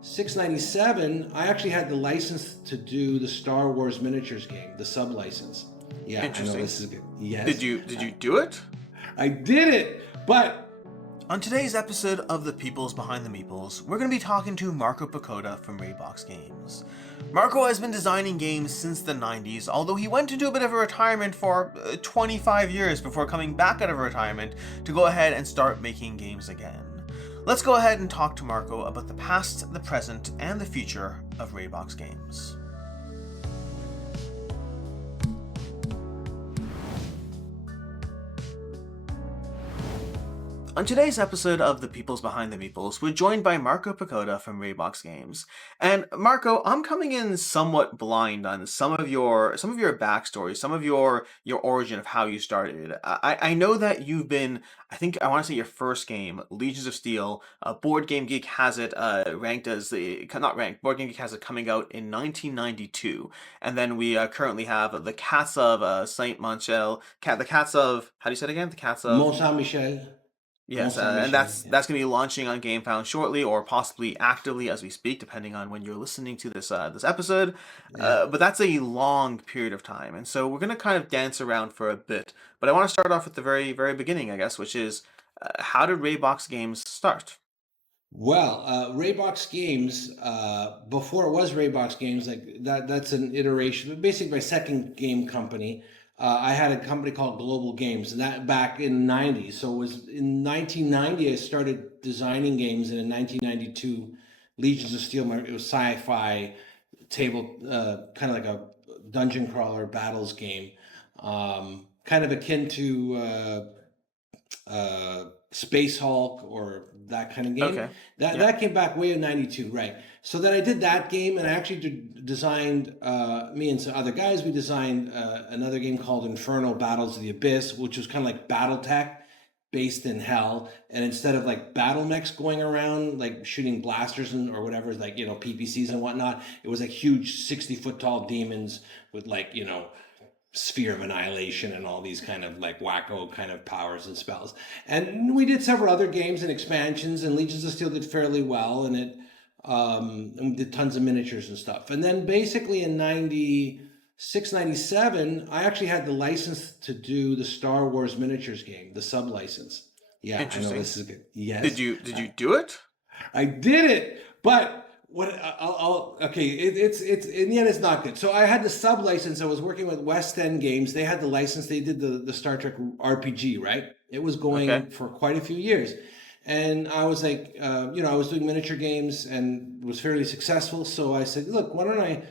697, I actually had the license to do the Star Wars miniatures game, the sub license. Yeah, I know Interesting. this is good. Yes. Did you do it? I did it, but On today's episode of The Peoples Behind the Meeples, we're going to be talking to Marco Pecota from Raybox Games. Marco has been designing games since the 90s, although he went into a bit of a retirement for 25 years before coming back out of retirement to go ahead and start making games again. Let's go ahead and talk to Marco about the past, the present, and the future of Raybox Games. On today's episode of The Peoples Behind the Meeples, we're joined by Marco Pecota from Raybox Games. And Marco, I'm coming in somewhat blind on some of your backstory, some of your origin of how you started. I know that you've been, I want to say your first game, Legions of Steel, Board Game Geek has it ranked as not ranked, Board Game Geek has it coming out in 1992. And then we currently have the Cats of Saint Michel, the Cats of, how do you say it again? The Cats of Mont Michel. Yes, and that's going to be launching on GameFound shortly, or possibly actively as we speak, depending on when you're listening to this this episode. But that's a long period of time, and so we're going to kind of dance around for a bit. But I want to start off at the very, very beginning, I guess, which is how did Raybox Games start? Well, Raybox Games, before it was Raybox Games, like that's an iteration, basically my second game company. I had a company called Global Games, and that back in the 90s. So it was in 1990 I started designing games, and in 1992, Legions of Steel, it was sci-fi table, kind of like a dungeon crawler battles game, kind of akin to Space Hulk or that kind of game. Okay. That came back way in 92, right? So then I did that game, and I actually designed, me and some other guys, we designed another game called Inferno Battles of the Abyss, which was kind of like Battletech based in hell. And instead of like battle mechs going around, like shooting blasters or whatever, like, PPCs and whatnot, it was like huge 60-foot tall demons with like, Sphere of Annihilation and all these kind of like wacko kind of powers and spells. And we did several other games and expansions, and Legions of Steel did fairly well, and and we did tons of miniatures and stuff. And then basically in 96, 97, I actually had the license to do the Star Wars miniatures game, the sub license. Yeah, I know this is good. Yes. Did you do it? I did it, but it's in the end it's not good. So I had the sub license. I was working with West End Games. They had the license. They did the Star Trek RPG, right? It was going for quite a few years, and I was like, I was doing miniature games and was fairly successful. So I said, look, why don't I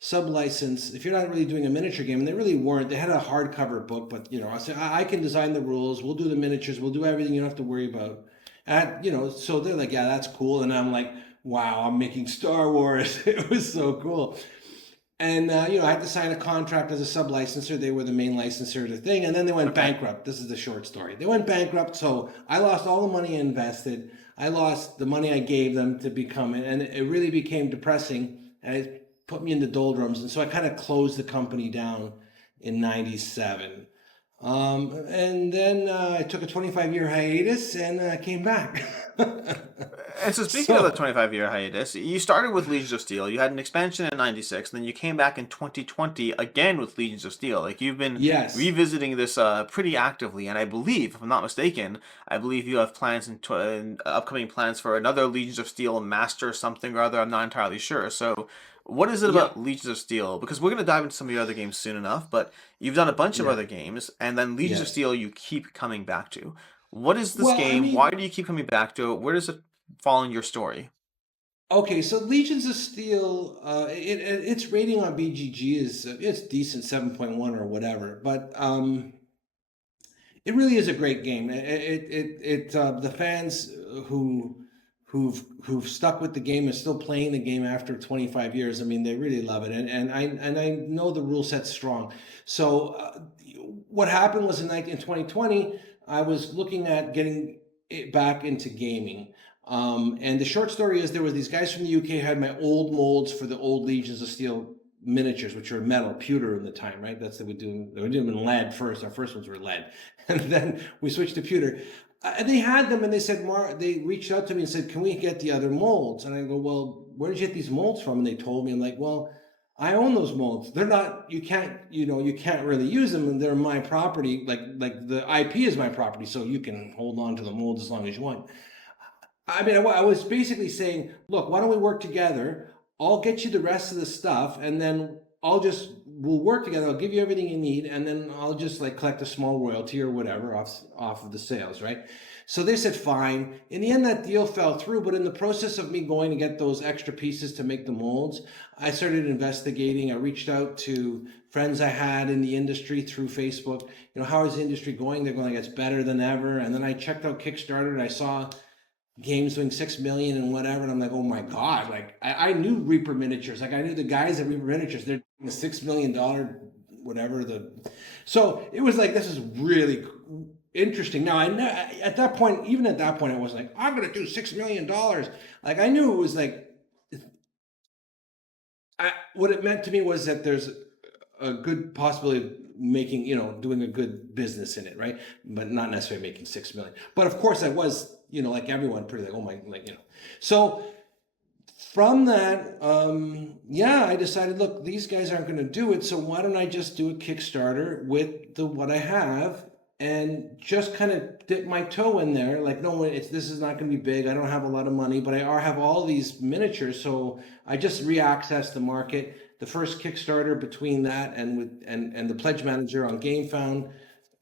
sub license if you're not really doing a miniature game? And they really weren't. They had a hardcover book, but I said I can design the rules. We'll do the miniatures. We'll do everything. You don't have to worry about. And so they're like, yeah, that's cool. And I'm like, wow, I'm making Star Wars. It was so cool. And, I had to sign a contract as a sub-licensor. They were the main licensor of the thing. And then they went bankrupt. This is the short story. They went bankrupt, so I lost all the money I invested. I lost the money I gave them to become it. And it really became depressing. And it put me in the doldrums. And so I kind of closed the company down in 97. And then I took a 25-year hiatus and came back. And so speaking of the 25-year hiatus, you started with Legions of Steel. You had an expansion in 96, and then you came back in 2020 again with Legions of Steel. Like, you've been revisiting this pretty actively, and I believe, if I'm not mistaken, you have plans upcoming plans for another Legions of Steel Master something or other. I'm not entirely sure. So what is it about Legions of Steel? Because we're going to dive into some of your other games soon enough, but you've done a bunch of other games, and then Legions of Steel you keep coming back to. What is this game? Why do you keep coming back to it? Where does it fall in your story? Okay, so Legions of Steel, its rating on BGG is it's decent, 7.1 or whatever, but it really is a great game. The fans who've stuck with the game and still playing the game after 25 years. I mean, they really love it, and I know the rule set's strong. So what happened was in 2020, I was looking at getting it back into gaming. And the short story is there was these guys from the UK who had my old molds for the old Legions of Steel miniatures, which were metal, pewter in the time, right? They were doing them in lead first. Our first ones were lead. And then we switched to pewter. And they had them, and they said, they reached out to me and said, can we get the other molds? And I go, well, where did you get these molds from? And they told me. I'm like, well, I own those molds. They're not, you can't really use them, and they're my property. Like the IP is my property, so you can hold on to the molds as long as you want. I mean, I was basically saying, look, why don't we work together? I'll get you the rest of the stuff, and then we'll work together. I'll give you everything you need, and then I'll just like collect a small royalty or whatever off of the sales, right? So they said fine. In the end, that deal fell through, but in the process of me going to get those extra pieces to make the molds, I started investigating. I reached out to friends I had in the industry through Facebook. How is the industry going? They're going, it's better than ever. And then I checked out Kickstarter, and I saw games doing 6 million and whatever, and I'm like, oh my god! Like I knew Reaper Miniatures, like I knew the guys at Reaper Miniatures. They're doing the $6 million, whatever So it was like, this is really interesting. Now at that point, I was like, I'm gonna do $6 million. Like I knew it was like, what it meant to me was that there's a good possibility of making, doing a good business in it, right? But not necessarily making 6 million. But of course I was, like everyone, pretty like, oh my, So from that, I decided, look, these guys aren't going to do it, so why don't I just do a Kickstarter with what I have and just kind of dip my toe in there. Like, no, this is not going to be big. I don't have a lot of money, but I have all these miniatures, so I just reaccessed the market. The first Kickstarter between that and the Pledge Manager on GameFound,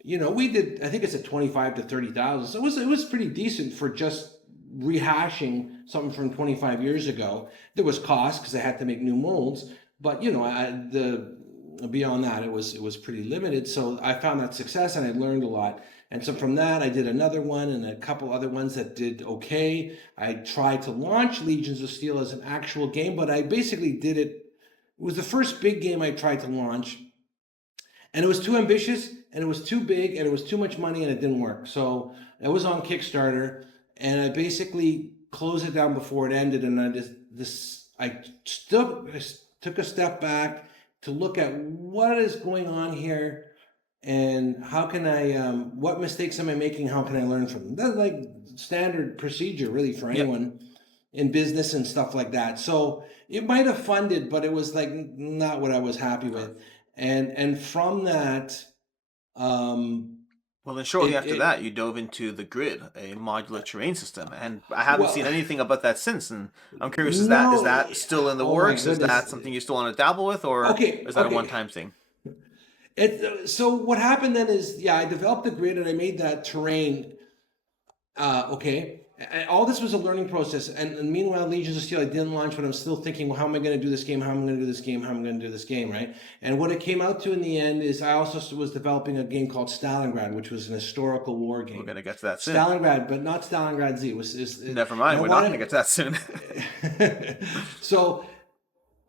we did, I think it's at 25 to 30,000. So it was pretty decent for just rehashing something from 25 years ago. There was cost because I had to make new molds, but beyond that, it was pretty limited. So I found that success, and I learned a lot. And so from that, I did another one and a couple other ones that did okay. I tried to launch Legions of Steel as an actual game, but I basically did it. It was the first big game I tried to launch, and it was too ambitious, and it was too big, and it was too much money, and it didn't work. So it was on Kickstarter, and I basically closed it down before it ended, and I took a step back to look at what is going on here, and how can I, what mistakes am I making? How can I learn from them? That's like standard procedure, really, for anyone in business and stuff like that. So it might have funded, but it was like not what I was happy with. And from that, well, then shortly after that, you dove into the Grid, a modular terrain system, and I haven't seen anything about that since. And I'm curious, is that still in the works? Is that something you still want to dabble with, or is that a one-time thing? So what happened then is, I developed the Grid and I made that terrain. All this was a learning process, and meanwhile, Legions of Steel, I didn't launch, but I'm still thinking, well, how am I going to do this game? How am I going to do this game? How am I going to do this game, right? And what it came out to in the end is I also was developing a game called Stalingrad, which was an historical war game. We're going to get to that soon. Stalingrad, but not Stalingrad Z. Never mind, we're not going to get to that soon. So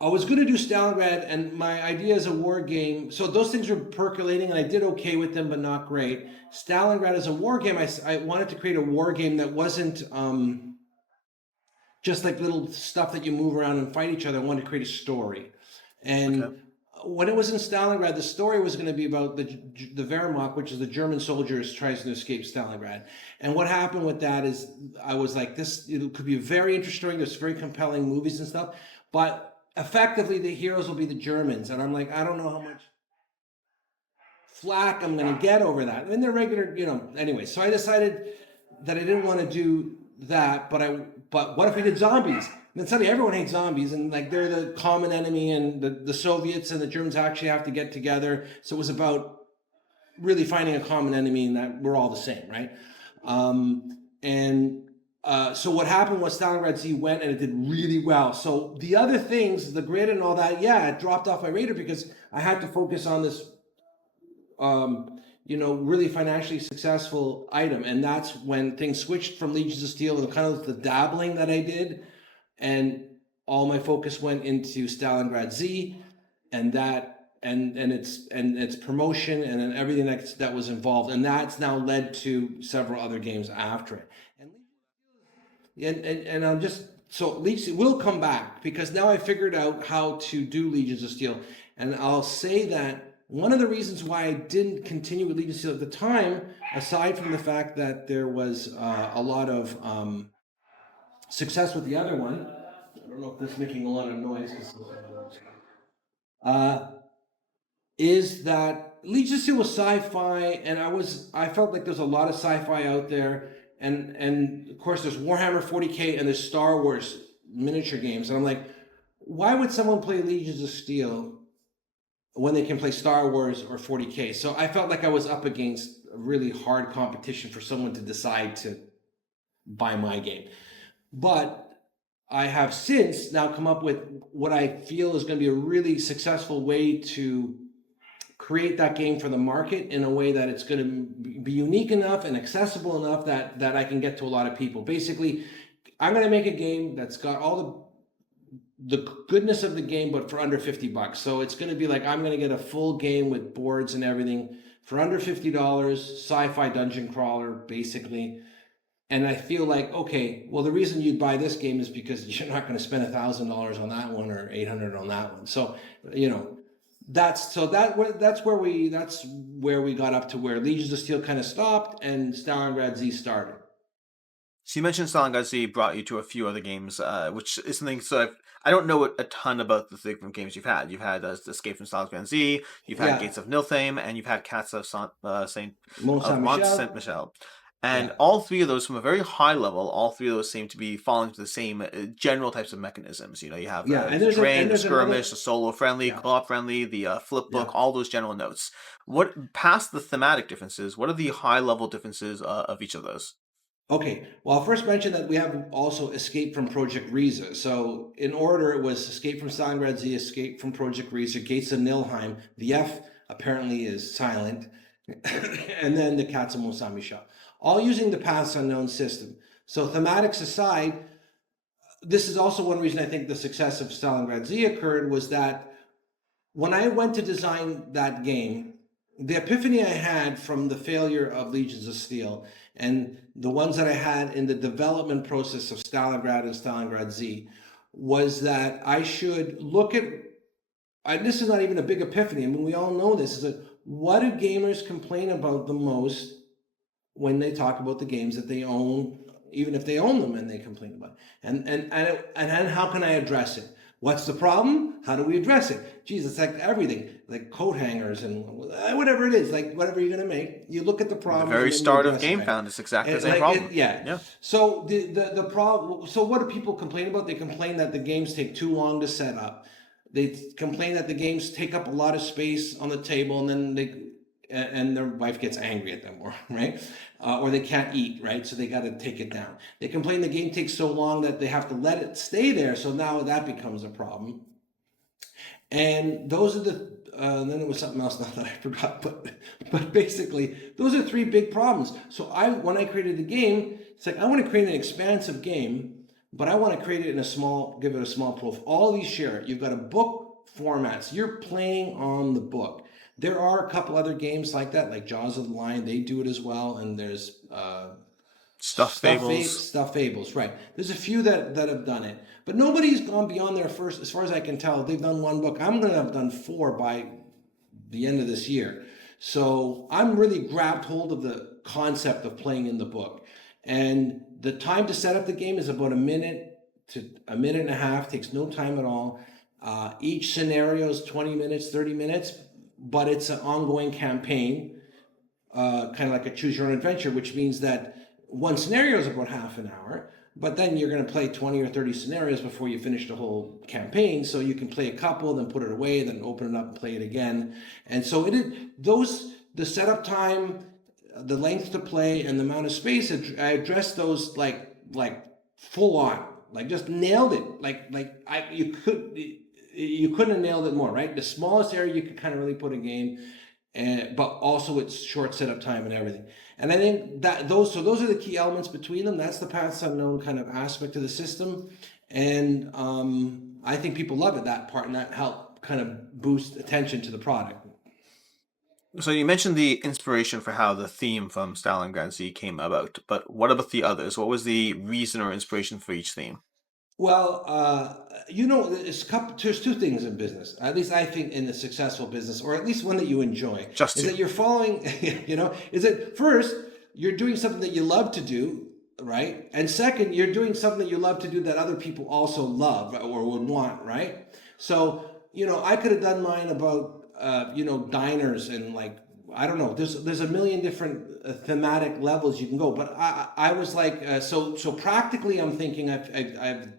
I was going to do Stalingrad, and my idea is a war game. So those things were percolating, and I did okay with them, but not great. Stalingrad is a war game. I wanted to create a war game that wasn't just like little stuff that you move around and fight each other. I wanted to create a story. And when it was in Stalingrad, the story was going to be about the Wehrmacht, which is the German soldiers tries to escape Stalingrad. And what happened with that is I was like, it could be very interesting. There's very compelling movies and stuff. But effectively, the heroes will be the Germans. And I'm like, I don't know how much flack I'm going to get over that. I mean, they're regular, anyway. So I decided that I didn't want to do that, but what if we did zombies? And then suddenly everyone hates zombies, and like they're the common enemy, and the Soviets and the Germans actually have to get together. So it was about really finding a common enemy, and that we're all the same, right? So what happened was Stalingrad Z went, and it did really well. So the other things, the Grid and all that, it dropped off my radar because I had to focus on this really financially successful item. And that's when things switched from Legions of Steel and kind of the dabbling that I did. And all my focus went into Stalingrad Z and its promotion and then everything that was involved. And that's now led to several other games after it. And I'm just, so Legions will come back because now I figured out how to do Legions of Steel. And I'll say that one of the reasons why I didn't continue with Legion of Steel at the time, aside from the fact that there was a lot of success with the other one, I don't know if this is making a lot of noise, is that Legion of Steel was sci-fi, and I felt like there's a lot of sci-fi out there, and of course there's Warhammer 40K and there's Star Wars miniature games, and I'm like, why would someone play Legions of Steel when they can play Star Wars or 40K? So I felt like I was up against a really hard competition for someone to decide to buy my game. But I have since now come up with what I feel is going to be a really successful way to create that game for the market in a way that it's going to be unique enough and accessible enough that I can get to a lot of people. Basically, I'm going to make a game that's got all the goodness of the game, but for under $50. So it's going to be like, I'm going to get a full game with boards and everything for under $50, sci-fi dungeon crawler, basically. And I feel like, okay, well, the reason you'd buy this game is because you're not going to spend $1,000 on that one or $800 on that one. So, that's where we got up to where Legions of Steel kind of stopped and Stalingrad Z started. So you mentioned Stalingrad Z brought you to a few other games, which is something. So I don't know a ton about the different games you've had. You've had Escape from Stalingrad Z, you've had Gates of Niflheim, and you've had Cats of Mont Saint Michel. And all three of those, from a very high level, all three of those seem to be falling into the same general types of mechanisms. You have the terrain, the skirmish, the solo friendly, co-op friendly, the flip book, all those general notes. What, past the thematic differences, what are the high level differences of each of those? Okay, well, I'll first mention that we have also Escape from Projekt Riese. So in order, it was Escape from Stalingrad Z, Escape from Projekt Riese, Gates of Niflheim. The F apparently is silent. And then the Cats of Mont Saint Michel. All using the Paths Unknown system. So thematics aside, this is also one reason I think the success of Stalingrad Z occurred was that when I went to design that game, the epiphany I had from the failure of Legions of Steel and the ones that I had in the development process of Stalingrad and Stalingrad Z was that I should look at, and this is not even a big epiphany, I mean, we all know this, is that what do gamers complain about the most when they talk about the games that they own, even if they own them and they complain about it? And how can I address it? What's the problem? How do we address it? Geez, it's like everything, like coat hangers and whatever it is, like whatever you're going to make. You look at the problem. The very start of GameFound is exactly the same problem. Yeah. So the problem. So what do people complain about? They complain that the games take too long to set up. They complain that the games take up a lot of space on the table, and then and their wife gets angry at them, right? Or they can't eat, right? So they got to take it down. They complain the game takes so long that they have to let it stay there. So now that becomes a problem. And those are the, then there was something else now that I forgot, but basically those are three big problems. So when I created the game, it's like, I want to create an expansive game, but I want to create it give it a small profile. All of these share it. You've got a book formats. You're playing on the book. There are a couple other games like that, like Jaws of the Lion. They do it as well. And there's Stuffed Fables, right. There's a few that have done it. But nobody's gone beyond their first, as far as I can tell. They've done one book. I'm going to have done 4 by the end of this year. So I'm really grabbed hold of the concept of playing in the book. And the time to set up the game is about a minute to a minute and a half. Takes no time at all. Each scenario is 20 minutes, 30 minutes. But it's an ongoing campaign, kind of like a choose your own adventure, which means that one scenario is about half an hour, but then you're going to play 20 or 30 scenarios before you finish the whole campaign. So you can play a couple, then put it away, then open it up and play it again. And so the setup time, the length to play, and the amount of space, I addressed those like full on, like just nailed it. You couldn't have nailed it more, right? The smallest area you could kind of really put a game, but also it's short setup time and everything. And I think that those are the key elements between them. That's the Paths Unknown kind of aspect of the system, and I think people love it, that part, and that helped kind of boost attention to the product. So you mentioned the inspiration for how the theme from Stalingrad Z came about, but what about the others? What was the reason or inspiration for each theme? Well, there's two things in business. At least I think in a successful business, or at least one that you enjoy, that you're following. Is that first you're doing something that you love to do, right? And second, you're doing something that you love to do that other people also love or would want, right? So I could have done mine about diners and like I don't know. There's a million different thematic levels you can go, but I was like so practically I'm thinking I've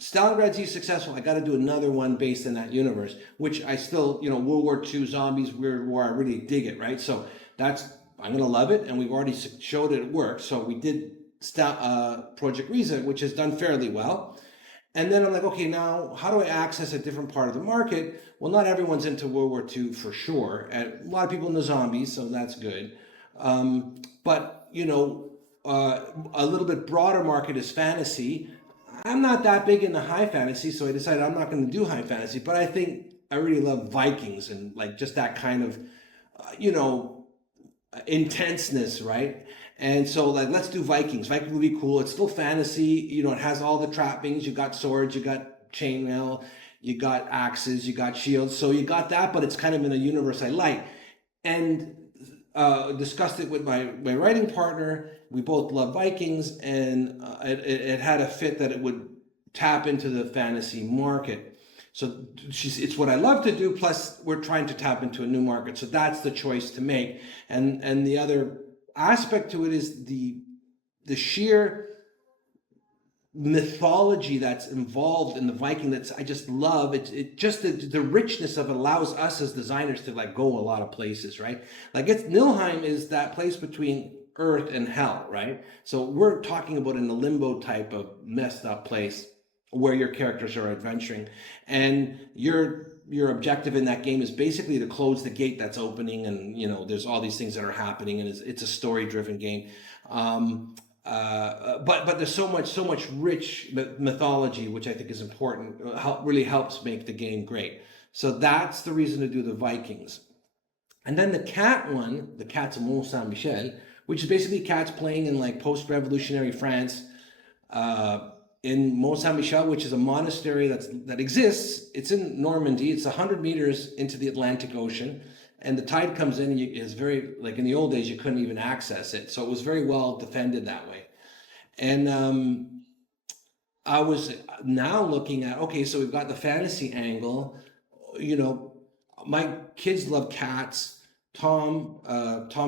Stalingrad is successful. I got to do another one based in that universe, which I still, World War II zombies, Weird War, I really dig it, right? So I'm going to love it, and we've already showed it works. So we did Projekt Riese, which has done fairly well. And then I'm like, okay, now how do I access a different part of the market? Well, not everyone's into World War II for sure. And a lot of people into zombies, so that's good. But, a little bit broader market is fantasy. I'm not that big into high fantasy, so I decided I'm not going to do high fantasy, but I think I really love Vikings and like just that kind of, intenseness, right? And so like, let's do Vikings. Vikings will be cool. It's still fantasy. It has all the trappings. You got swords, you got chainmail, you got axes, you got shields. So you got that, but it's kind of in a universe I like. And discussed it with my writing partner. We both love Vikings, and it had a fit that it would tap into the fantasy market. So it's what I love to do. Plus, we're trying to tap into a new market. So that's the choice to make. And the other aspect to it is the sheer mythology that's involved in the Viking. I just love it. Just the richness of it allows us as designers to like go a lot of places, right? Like Niflheim is that place between earth and hell, right? So we're talking about in a limbo type of messed up place where your characters are adventuring, and your objective in that game is basically to close the gate that's opening, and there's all these things that are happening, and it's a story driven game. But there's so much rich mythology, which I think is important. Really helps make the game great. So that's the reason to do the Vikings. And then the cat one, the Cats of Mont Michel, which is basically cats playing in like post-revolutionary France, in Mont Michel, which is a monastery that exists. It's in Normandy. It's 100 meters into the Atlantic Ocean. And the tide comes in, and it's very, like in the old days, you couldn't even access it. So it was very well defended that way. And I was now looking at, okay, so we've got the fantasy angle. My kids love cats. Tom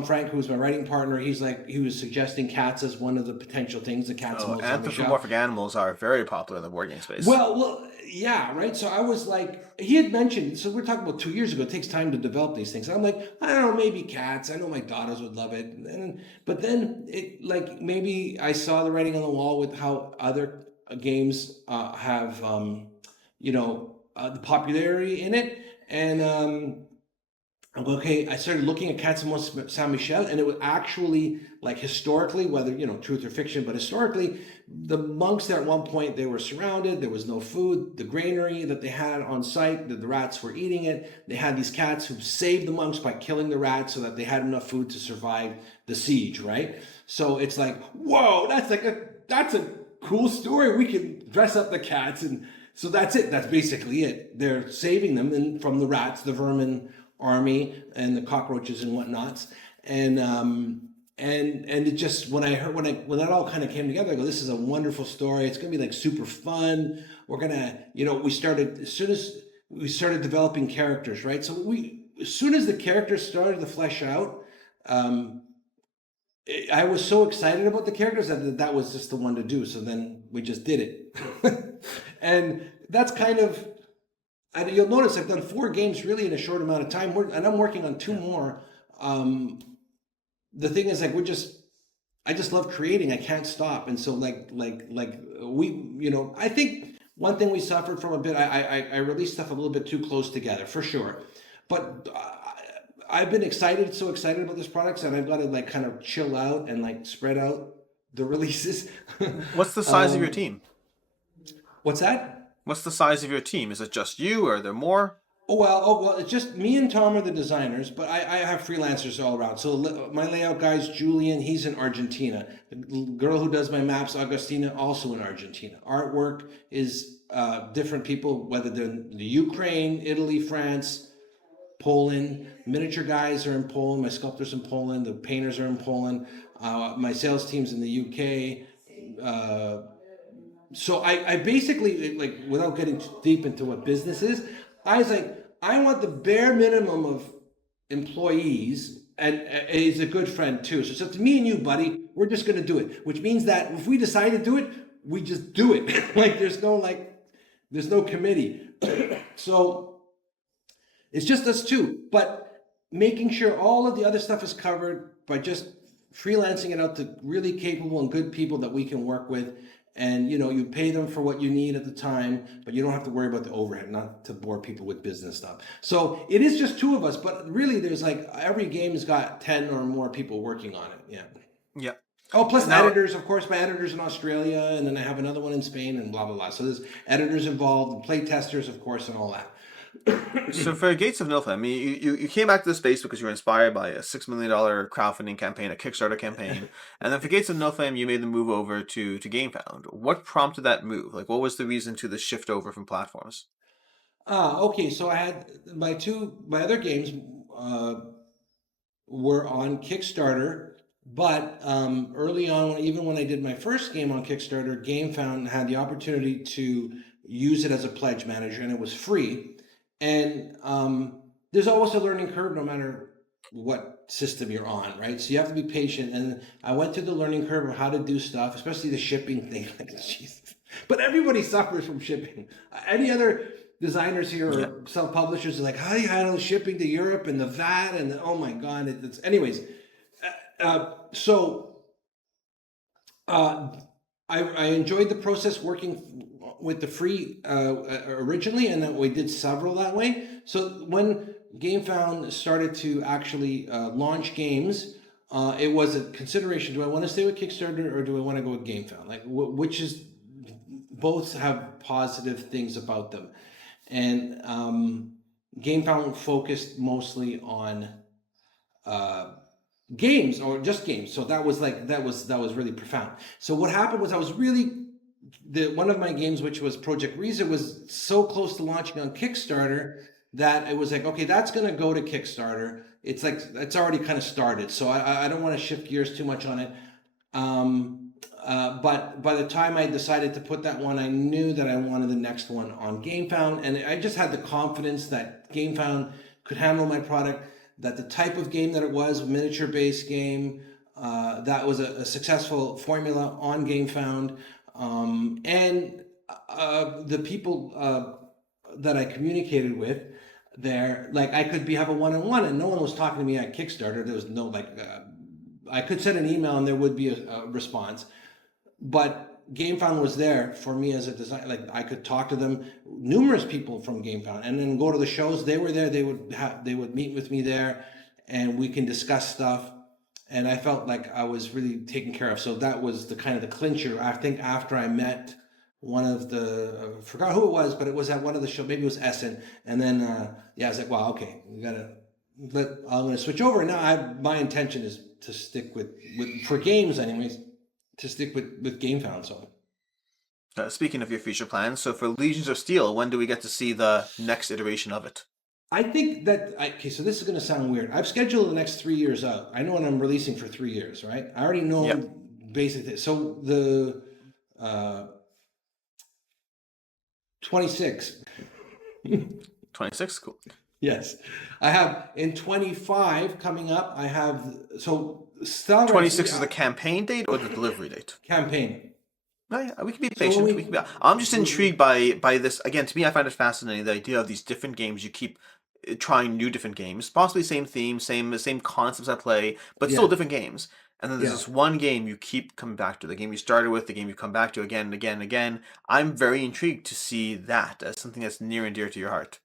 Frank, who's my writing partner, he was suggesting cats as one of the potential things. The cats. Anthropomorphic animals are very popular in the board game space. Well, yeah, right. So I was like, he had mentioned. So we're talking about 2 years ago. It takes time to develop these things. I'm like, I don't know, maybe cats. I know my daughters would love it. But then it like maybe I saw the writing on the wall with how other games have the popularity in it, and okay, I started looking at Cats of Mont Saint-Michel, and it was actually like historically, whether truth or fiction, but historically, the monks there at one point, they were surrounded. There was no food. The granary that they had on site, the rats were eating it. They had these cats who saved the monks by killing the rats so that they had enough food to survive the siege. Right. So it's like, whoa, that's a cool story. We can dress up the cats, and so that's it. That's basically it. They're saving them from the rats, the vermin army, and the cockroaches and whatnots, and it just when that all kind of came together, I go, this is a wonderful story. It's gonna be like super fun. We're gonna, we started as soon as we started developing characters, right? So as soon as the characters started to flesh out, I was so excited about the characters that was just the one to do. So then we just did it, and that's kind of. And you'll notice I've done 4 games really in a short amount of time, and I'm working on 2 more. The thing is, like, I just love creating. I can't stop, and so like we, I think one thing we suffered from a bit. I released stuff a little bit too close together, for sure. But I've been so excited about this product, and I've got to like kind of chill out and like spread out the releases. What's the size of your team? What's that? What's the size of your team? Is it just you, or are there more? Oh well, it's just me and Tom are the designers, but I have freelancers all around. So my layout guy's Julian, he's in Argentina. The girl who does my maps, Agustina, also in Argentina. Artwork is different people, whether they're in the Ukraine, Italy, France, Poland. Miniature guys are in Poland. My sculptors in Poland. The painters are in Poland. My sales team's in the UK. So I basically, like, without getting too deep into what business is, I was like, I want the bare minimum of employees, and he's a good friend too. So it's up to me and you, buddy. We're just going to do it, which means that if we decide to do it, we just do it. Like, there's no committee. So it's just us two, but making sure all of the other stuff is covered by just freelancing it out to really capable and good people that we can work with. And, you pay them for what you need at the time, but you don't have to worry about the overhead, not to bore people with business stuff. So it is just two of us, but really there's every game has got 10 or more people working on it. Yeah. Yeah. Oh, plus editors, of course. My editor's in Australia, and then I have another one in Spain, and blah, blah, blah. So there's editors involved, and play testers, of course, and all that. So for Gates of Niflheim, I mean, you came back to the space because you were inspired by a $6 million crowdfunding campaign, a Kickstarter campaign, and then for Gates of Niflheim, you made the move over to GameFound. What prompted that move? Like, what was the reason to the shift over from platforms? Okay. So I had my other games were on Kickstarter, but early on, even when I did my first game on Kickstarter, GameFound had the opportunity to use it as a pledge manager, and it was free. And there's always a learning curve no matter what system you're on, right? So you have to be patient. And I went through the learning curve of how to do stuff, especially the shipping thing. Like, Jesus. But everybody suffers from shipping. Any other designers here or self-publishers are like, how do you handle shipping to Europe and the VAT and oh my God. Anyways, I enjoyed the process working with the free originally, and then we did several that way. So when GameFound started to actually launch games, it was a consideration: do I want to stay with Kickstarter or do I want to go with GameFound? Like, which is both have positive things about them, and GameFound focused mostly on games or just games. So that was really profound. So what happened was I was really one of my games, which was Projekt Riese, was so close to launching on Kickstarter that it was like, okay, that's going to go to Kickstarter. It's like it's already kind of started, so I don't want to shift gears too much on it. But by the time I decided to put that one, I knew that I wanted the next one on GameFound, and I just had the confidence that GameFound could handle my product, that the type of game that it was, miniature-based game, that was a successful formula on GameFound, and the people that I communicated with there, like I could have a one-on-one, and no one was talking to me at Kickstarter. There was no I could send an email and there would be a response. But GameFound was there for me as a designer. Like I could talk to them, numerous people from GameFound, and then go to the shows. They were there. They would meet with me there, and we can discuss stuff. And I felt like I was really taken care of. So that was the kind of the clincher. I think after I met one of the I forgot who it was, but it was at one of the shows. Maybe it was Essen. And then I was like, wow, okay, I'm going to switch over. Now my intention is to stick with for games, anyways, to stick with GameFound. So, speaking of your future plans, so for Legions of Steel, when do we get to see the next iteration of it? I think that so this is going to sound weird. I've scheduled the next 3 years out. I know what I'm releasing for 3 years, right? I already know basically. So the 26. 26, cool. Yes, I have in 25 coming up. I have Stalingrad. 26 is the campaign date or the delivery date? Campaign. No, yeah, we can be patient. I'm just intrigued by this. Again, to me, I find it fascinating, the idea of these different games. You keep trying new different games, possibly same theme, same concepts at play, but still different games. And then there's this one game you keep coming back to, the game you started with, the game you come back to again and again and again. I'm very intrigued to see that as something that's near and dear to your heart.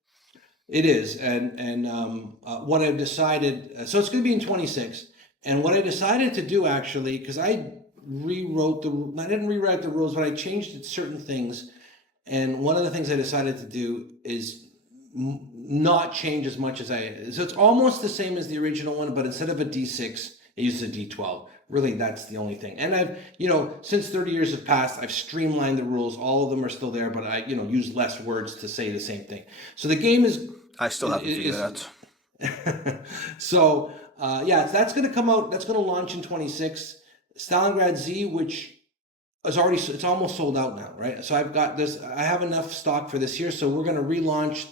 It is, and what I've decided, so it's going to be in 26, and what I decided to do actually, because I didn't rewrite the rules, but I changed certain things, and one of the things I decided to do is not change as much as so it's almost the same as the original one, but instead of a D6, it uses a D12, really, that's the only thing. And I've, since 30 years have passed, I've streamlined the rules. All of them are still there, but I, use less words to say the same thing. So the game is. I still haven't figured it out. So, that's going to come out. That's going to launch in 26. Stalingrad Z, which is it's almost sold out now, right? So I've got this. I have enough stock for this year. So we're going to relaunch.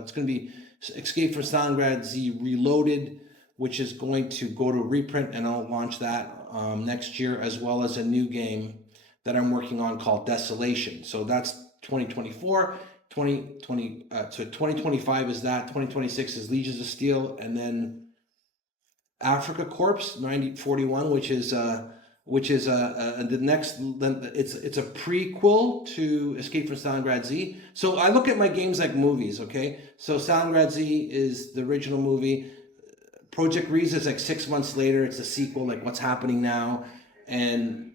It's going to be Escape from Stalingrad Z Reloaded, which is going to go to reprint, and I'll launch that next year, as well as a new game that I'm working on called Desolation. So that's 2024. 2025 is that. 2026 is Legions of Steel, and then Africa Corps 9041, which is the next. It's a prequel to Escape from Stalingrad Z. So I look at my games like movies. Okay, so Stalingrad Z is the original movie. Projekt Riese is like 6 months later. It's a sequel, like what's happening now, and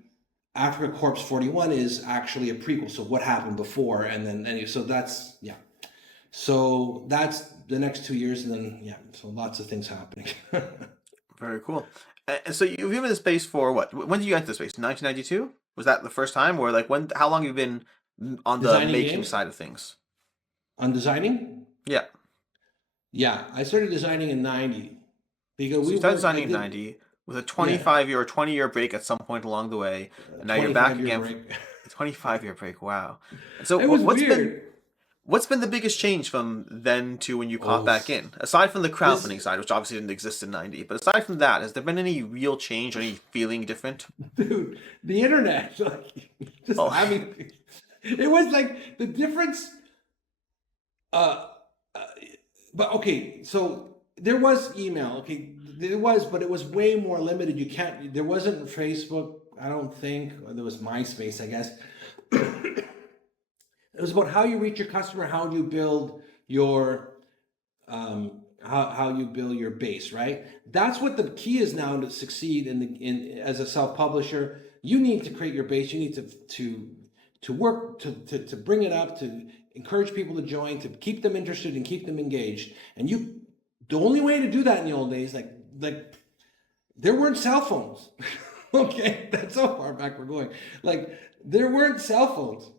Africa Corps 41 is actually a prequel. So what happened before, and then so that's So that's the next 2 years, and then so lots of things happening. Very cool. And so you've been in the space for what? When did you enter the space? 1992? Was that the first time, or like when? How long have you been on the making side of things? On designing? Yeah. Yeah, I started designing in 90. Because you started designing in 90 with a 25-year or 20-year break at some point along the way, and now you're back again. 25-year break. Wow. And so it was weird. What's been the biggest change from then to when you caught back in? Aside from the crowdfunding side, which obviously didn't exist in 90, but aside from that, has there been any real change or any feeling different? Dude, the internet. It was like the difference. But okay, so there was email. Okay, there was, but it was way more limited. There wasn't Facebook, I don't think. There was MySpace, I guess. It was about how you reach your customer, how you build your how you build your base, right? That's what the key is now to succeed in as a self-publisher. You need to create your base. You need to work to bring it up, to encourage people to join, to keep them interested and keep them engaged. And the only way to do that in the old days, like there weren't cell phones. Okay, that's how far back we're going. Like there weren't cell phones.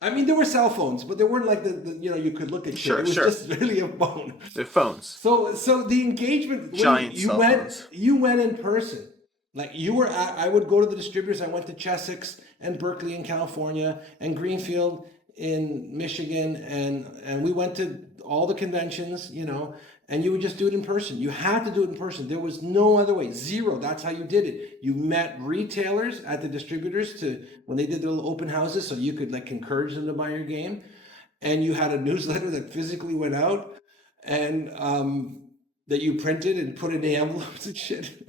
I mean, there were cell phones, but there weren't like the you could look at shit. It was just really a phone. They're phones. So the engagement, giant cell phones. You went in person. Like I would go to the distributors. I went to Chessex and Berkeley in California and Greenfield in Michigan, and we went to all the conventions, and you would just do it in person. You had to do it in person. There was no other way. Zero. That's how you did it. You met retailers at the distributors when they did their little open houses, so you could like encourage them to buy your game. And you had a newsletter that physically went out and that you printed and put in the envelopes and shit.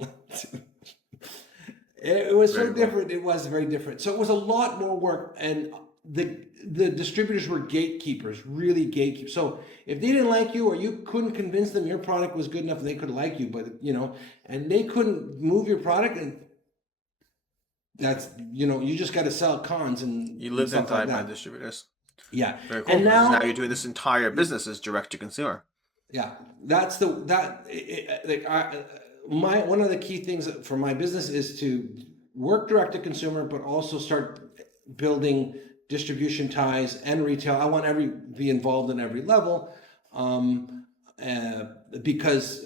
It was so different. It was very different. So it was a lot more work, and the distributors were gatekeepers, really gatekeepers. So if they didn't like you, or you couldn't convince them your product was good enough and they could like you, but and they couldn't move your product, and that's you just got to sell cons and you lived inside by distributors. Yeah, very cool. And now you're doing this entire business as direct to consumer. Yeah, that's one of the key things for my business is to work direct to consumer, but also start building distribution ties and retail. I want be involved in every level, because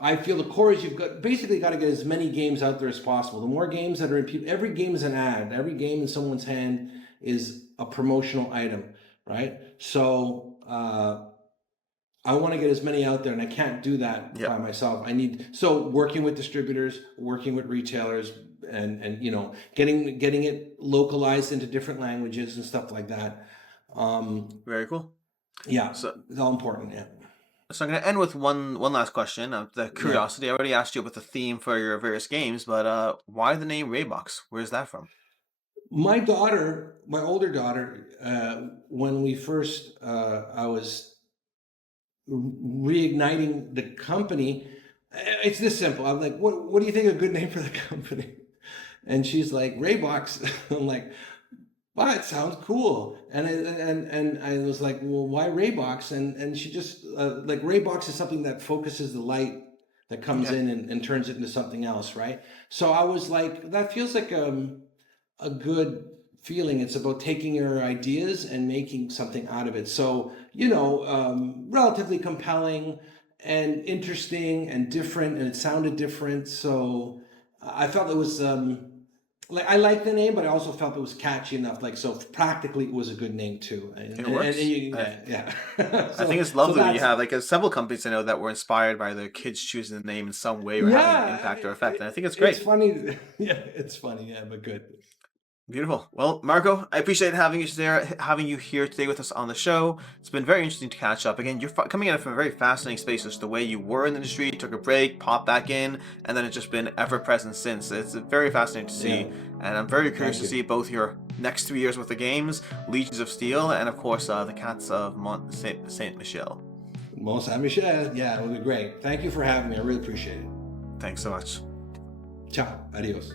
I feel the core is you've got to get as many games out there as possible. The more games that are in people, every game is an ad. Every game in someone's hand is a promotional item, right? So I want to get as many out there, and I can't do that by myself. Working with distributors, working with retailers, and getting it localized into different languages and stuff like that. Very cool. Yeah, so it's all important. Yeah. So I'm going to end with one last question of the curiosity. I already asked you about the theme for your various games, but why the name Raybox? Where's that from? My older daughter, when we first, I was reigniting the company. It's this simple. I'm like, what do you think a good name for the company? And she's like, Raybox. I'm like, wow, it sounds cool. And I was like, well, why Raybox? And she just like, Raybox is something that focuses the light that comes in and turns it into something else, right? So I was like, that feels like a good feeling. It's about taking your ideas and making something out of it. So, relatively compelling and interesting and different, and it sounded different. So I felt it was I liked the name, but I also felt it was catchy enough. So practically, it was a good name too. It works. Yeah. I think it's lovely when you have several companies I know that were inspired by their kids choosing the name in some way or having an impact or effect, and I think it's great. It's funny. Yeah, it's funny. Yeah, but good. Beautiful. Well, Marco, I appreciate having you here today with us on the show. It's been very interesting to catch up. Again, you're coming at it from a very fascinating space, just the way you were in the industry, took a break, popped back in, and then it's just been ever present since. It's very fascinating to see, and I'm very curious to see both your next 3 years with the games, Legions of Steel, and of course the Cats of Mont Saint Michel. Mont Saint Michel, yeah, it would be great. Thank you for having me. I really appreciate it. Thanks so much. Ciao. Adios.